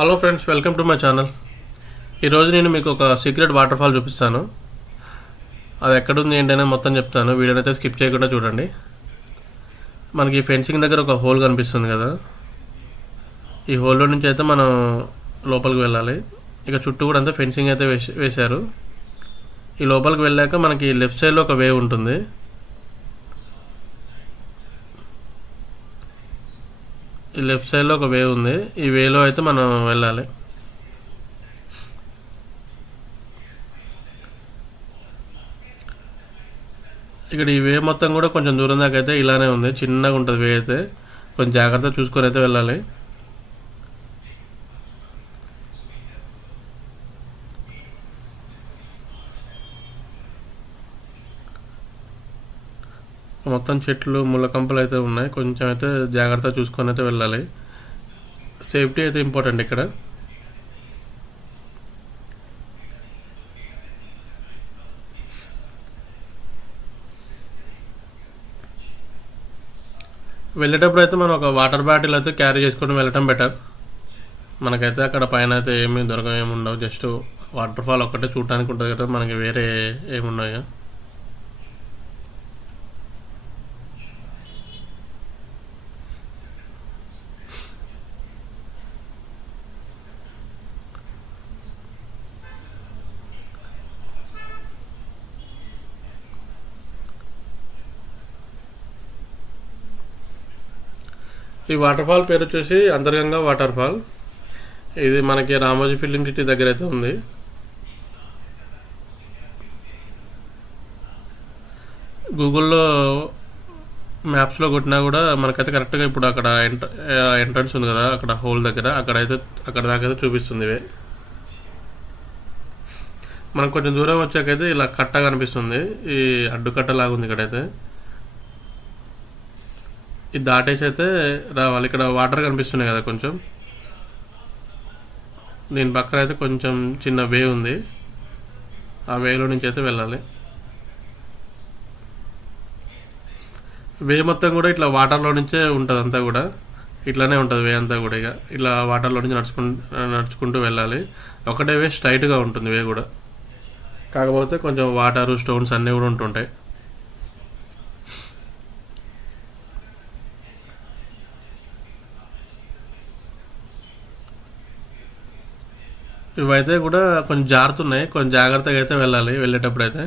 Hello friends, welcome to my channel. ఈరోజు నేను మీకు ఒక సీక్రెట్ వాటర్ ఫాల్ చూపిస్తాను. అది ఎక్కడుంది ఏంటనే మొత్తం చెప్తాను. వీడియోని అయితే స్కిప్ చేయకుండా చూడండి. మనకి ఫెన్సింగ్ దగ్గర ఒక హోల్ కనిపిస్తుంది కదా, ఈ హోల్లో నుంచి అయితే మనం లోపలికి వెళ్ళాలి. ఇక చుట్టూ కూడా అంతా ఫెన్సింగ్ అయితే వేశారు. ఈ లోపలికి వెళ్ళాక మనకి లెఫ్ట్ సైడ్లో ఒక వే ఉంటుంది. ఈ లెఫ్ట్ సైడ్లో ఒక వే ఉంది. ఈ వేలో అయితే మనం వెళ్ళాలి. ఇక్కడ ఈ వే మొత్తం కూడా కొంచెం దూరం దాకా అయితే ఇలానే ఉంది, చిన్నగా ఉంటుంది వే అయితే. కొంచెం జాగ్రత్తగా చూసుకొని అయితే వెళ్ళాలి. మొత్తం చెట్లు ముళ్ళ కంపలు అయితే ఉన్నాయి. కొంచెం అయితే జాగ్రత్తగా చూసుకొని అయితే వెళ్ళాలి. సేఫ్టీ అయితే ఇంపార్టెంట్ ఇక్కడ. వెళ్ళేటప్పుడు అయితే మనం ఒక వాటర్ బాటిల్ అయితే క్యారీ చేసుకొని వెళ్ళటం బెటర్. మనకైతే అక్కడ పైన అయితే ఏమీ ఏముండవు, జస్ట్ వాటర్ ఫాల్ ఒక్కటే చూడటానికి ఉంటుంది కదా, మనకి వేరే ఏమున్నాయి. ఈ వాటర్ ఫాల్ పేరు వచ్చేసి అంతర్గంగా వాటర్ ఫాల్. ఇది మనకి రామోజీ ఫిలిం సిటీ దగ్గర అయితే ఉంది. గూగుల్లో మ్యాప్స్లో కొట్టినా కూడా మనకైతే కరెక్ట్గా ఇప్పుడు అక్కడ ఎంట్రన్స్ ఉంది కదా, అక్కడ హోల్ దగ్గర అక్కడ దాకా అయితే చూపిస్తుంది. మనకు కొంచెం దూరం వచ్చాకైతే ఇలా కట్ట కనిపిస్తుంది, ఈ అడ్డుకట్ట లాగా ఉంది ఇక్కడైతే. ఇది దాటేసి అయితే రావాలి. ఇక్కడ వాటర్ కనిపిస్తున్నాయి కదా కొంచెం, దీని పక్కన అయితే కొంచెం చిన్న వే ఉంది. ఆ వేలో నుంచి అయితే వెళ్ళాలి. వే మొత్తం కూడా ఇట్లా వాటర్లో నుంచే ఉంటుంది, అంతా కూడా ఇట్లానే ఉంటుంది వే అంతా కూడా. ఇక ఇట్లా వాటర్లో నుంచి నడుచుకుంటూ వెళ్ళాలి. ఒకటే వే స్ట్రైట్గా ఉంటుంది వే కూడా, కాకపోతే కొంచెం వాటరు స్టోన్స్ అన్నీ కూడా ఉంటుంటాయి. ఇవైతే కూడా కొంచెం జారుతున్నాయి, కొంచెం జాగ్రత్తగా అయితే వెళ్ళాలి వెళ్ళేటప్పుడు అయితే.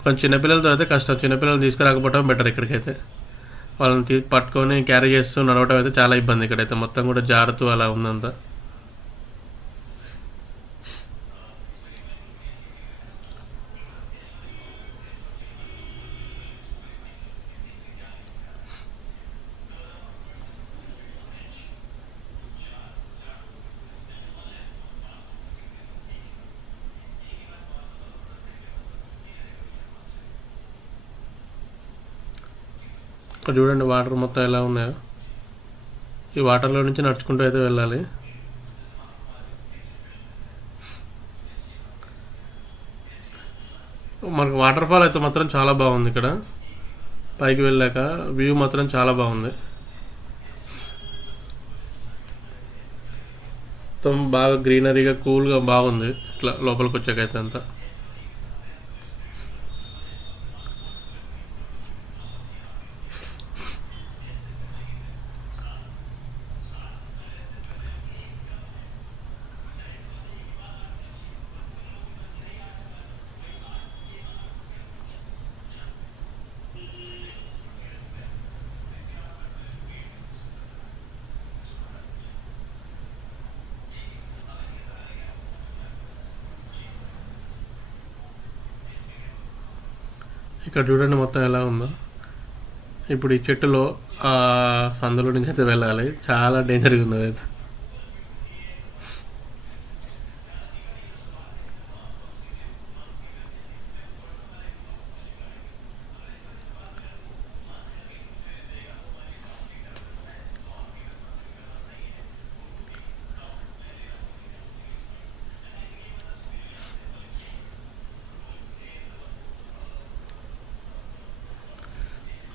కొంచెం చిన్నపిల్లలతో అయితే కష్టం, చిన్నపిల్లలు తీసుకురాకపోవడం బెటర్. ఇక్కడికైతే వాళ్ళని పట్టుకొని క్యారీ చేస్తూ నడవటం అయితే చాలా ఇబ్బంది. ఇక్కడైతే మొత్తం కూడా జారుతూ అలా ఉందంతా. చూడండి వాటర్ మొత్తం ఎలా ఉన్నాయో. ఈ వాటర్లో నుంచి నడుచుకుంటూ అయితే వెళ్ళాలి. మనకు వాటర్ ఫాల్ అయితే మాత్రం చాలా బాగుంది. ఇక్కడ పైకి వెళ్ళాక వ్యూ మాత్రం చాలా బాగుంది. మొత్తం బాగా గ్రీనరీగా కూల్గా బాగుంది. ఇట్లా లోపలికి వచ్చాకైతే అంతా. ఇక్కడ చూడండి మొత్తం ఎలా ఉందో. ఇప్పుడు ఈ చెట్టులో సందులో నుంచి అయితే వెళ్ళాలి, చాలా డేంజర్గా ఉంది అయితే.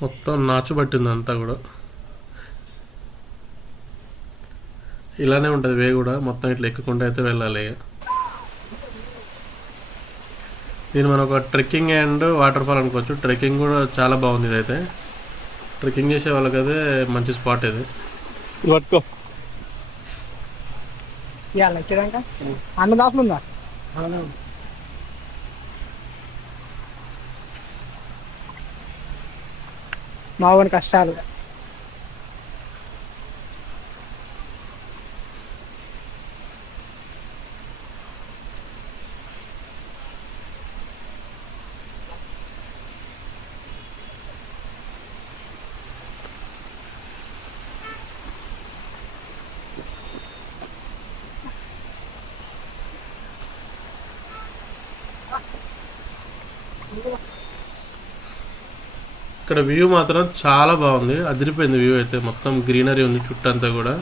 మొత్తం నాచు పట్టింది అంతా కూడా. ఇలానే ఉంటుంది వే కూడా, మొత్తం ఇట్లా ఎక్కుకుంటూ అయితే వెళ్ళాలి. దీన్ని మనం ఒక ట్రెక్కింగ్ అండ్ వాటర్ ఫాల్ అనుకోవచ్చు. ట్రెక్కింగ్ కూడా చాలా బాగుంది. ఇదైతే ట్రెక్కింగ్ చేసే వాళ్ళకైతే మంచి స్పాట్ ఇది. పట్టుకో అన్నదాపులు ఉందా మావని కష్టాలు. ఇక్కడ వ్యూ మాత్రం చాలా బాగుంది, అదిరిపోయింది వ్యూ అయితే. మొత్తం గ్రీనరీ ఉంది చుట్టూ కూడా.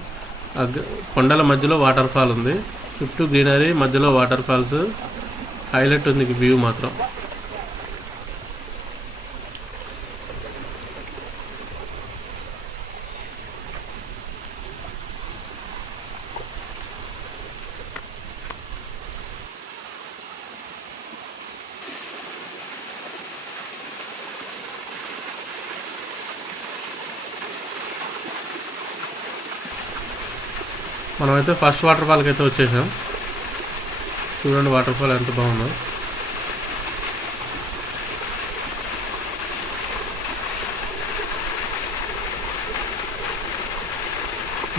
కొండల మధ్యలో వాటర్ ఫాల్ ఉంది, చుట్టూ గ్రీనరీ, మధ్యలో వాటర్ ఫాల్స్. హైలైట్ ఉంది వ్యూ మాత్రం. మనమైతే ఫస్ట్ వాటర్ ఫాల్కి అయితే వచ్చేసాం. చూడండి వాటర్ ఫాల్ ఎంత బాగుందో.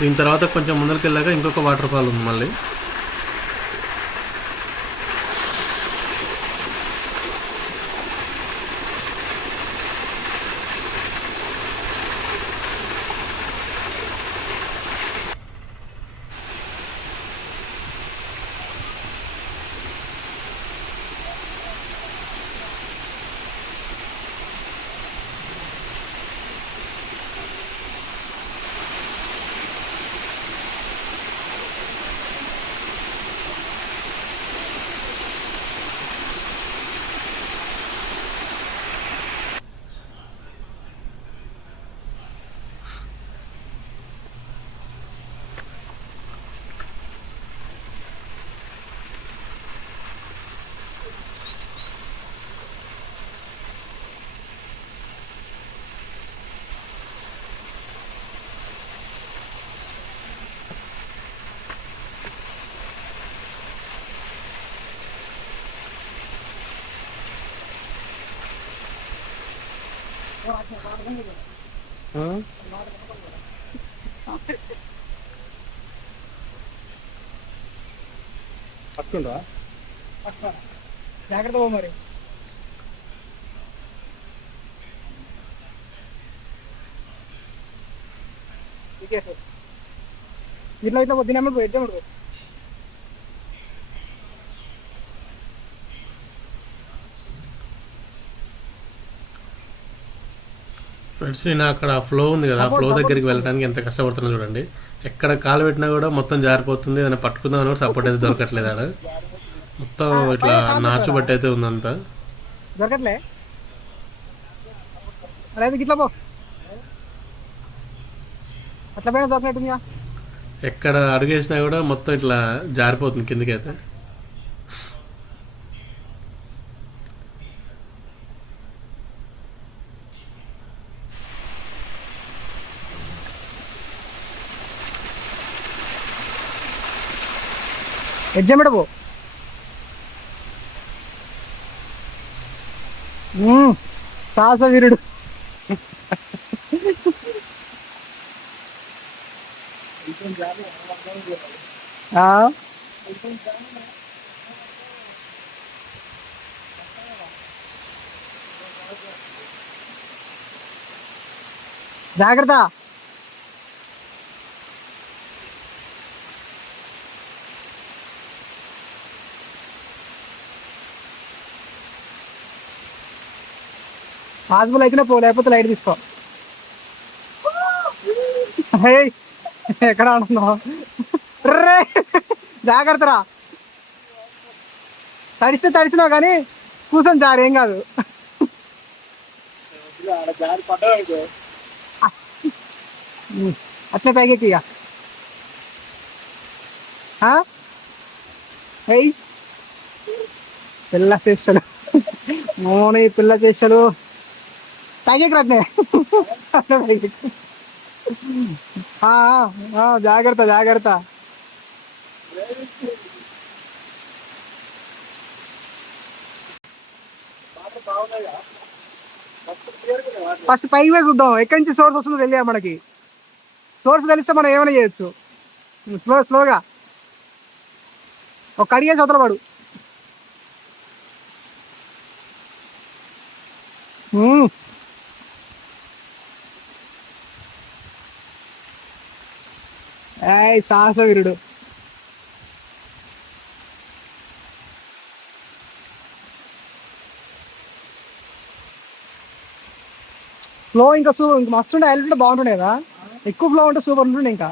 దీని తర్వాత కొంచెం ముందరికి వెళ్ళాక ఇంకొక వాటర్ ఫాల్ ఉంది మళ్ళీ. పట్టుకుంటా జాగ్రత్త పో మరి. ఇట్లా ఇట్లా కొద్దినప్పుడు పోయి ఎగ్జామ్ పో. ఫ్రెండ్స్, నేను అక్కడ ఫ్లో ఉంది కదా, ఫ్లో దగ్గరికి వెళ్ళడానికి ఎంత కష్టపడుతున్నా చూడండి. ఎక్కడ కాలు పెట్టినా కూడా మొత్తం జారిపోతుంది. ఏదైనా పట్టుకుందాం కూడా సపోర్ట్ అయితే దొరకట్లేదు. ఆడ మొత్తం ఇట్లా నాచు బట్టి అయితే ఉందంతా. దొరకట్లే అదే ఇట్లా పో. అట్లా పోయినా దొరకట్టుందిగా. ఎక్కడ అడుగేసినా కూడా మొత్తం ఇట్లా జారిపోతుంది కిందకైతే. ఎగ్జామ్ పో. సాహస వీరుడు. జాగ్రత్త. పాసిబుల్ అయితేనే పో, లేకపోతే లైట్ తీసుకో. ఎక్కడ ఆడుతున్నావు రే? జాగ్రత్త రా. తడిచినావు కానీ కూర్చొని జారు, ఏం కాదు. అట్లే పైకి ఇక ఎయ్ పిల్ల చేస్తాడు మోని పిల్ల చేస్తాడు తాగేకి రట్నే జాగ్రత్త జాగ్రత్త. ఫస్ట్ పైకి మీద చూద్దాం ఎక్కడి నుంచి సోర్స్ వస్తుందో తెలియదు మనకి. సోర్స్ తెలిస్తే మనం ఏమైనా చేయొచ్చు. స్లోగా ఒక కడిగేసి అవతల పడు. సాహస వీరుడు. ఫ్లో ఇంకా ఇంకా మస్తు ఉండే హైలైట్ బాగుంటుండే కదా. ఎక్కువ ఫ్లో ఉంటే సూపర్ ఉంటుండే ఇంకా.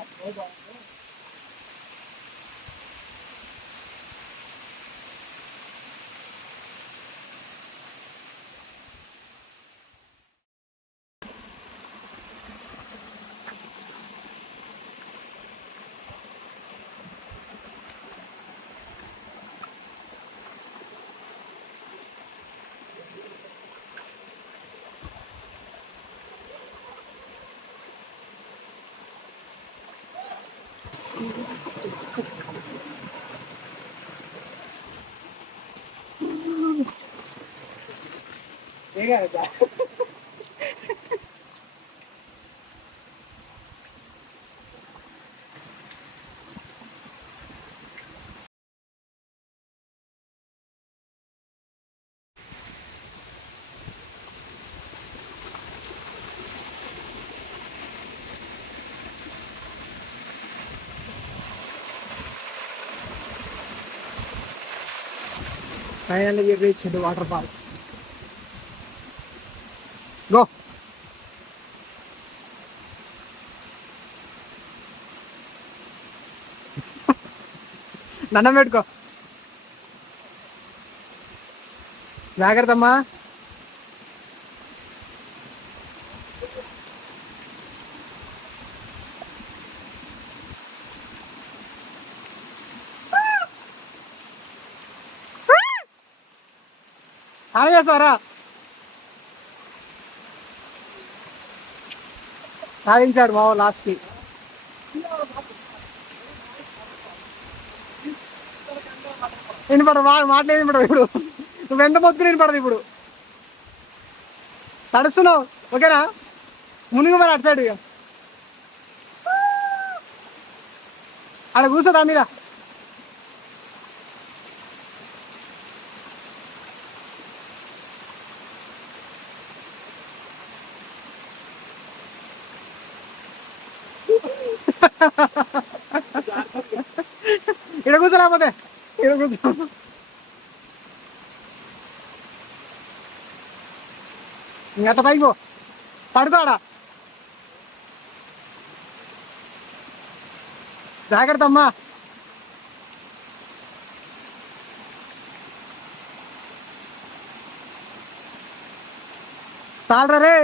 Finally we reached the waterfalls. Go. దండం పెట్టుకో. జాగ్రత్త అమ్మా. అలా చేస్తారా సాధించాడు బాబు లాస్ట్కి. వినపడదు మాటలేదు, వినపడదు. ఇప్పుడు నువ్వు ఎంత మొత్తుకుని వినపడదు. ఇప్పుడు తడుస్తున్నావు ఓకేనా. మునిగి మరి అటు సైడ్ ఇక అక్కడ కూర్చో దా మీద. ఇక్కడ కూర్చో లేకపోతే ఇక్కడ కూర్చో. ఇంకట్ట పైకి పో, పడుకోడా. జాగ్రత్త అమ్మా. చాలరా రే.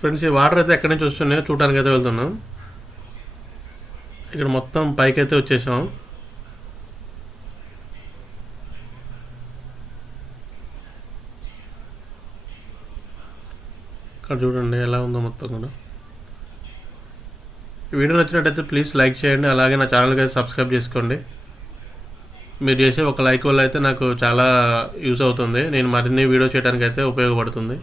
ఫ్రెండ్స్ ఈ వాటర్ అయితే ఎక్కడి నుంచి వస్తున్నాయో చూడడానికి అయితే వెళ్తున్నాం. ఇక్కడ మొత్తం పైకి అయితే వచ్చేసాం. ఇక్కడ చూడండి ఎలా ఉందో మొత్తం కూడా. వీడియో నచ్చినట్టయితే ప్లీజ్ లైక్ చేయండి, అలాగే నా ఛానల్కి అయితే సబ్స్క్రైబ్ చేసుకోండి. మీరు చేసే ఒక లైక్ వల్ల అయితే నాకు చాలా యూజ్ అవుతుంది, నేను మరిన్ని వీడియో చేయడానికి అయితే ఉపయోగపడుతుంది.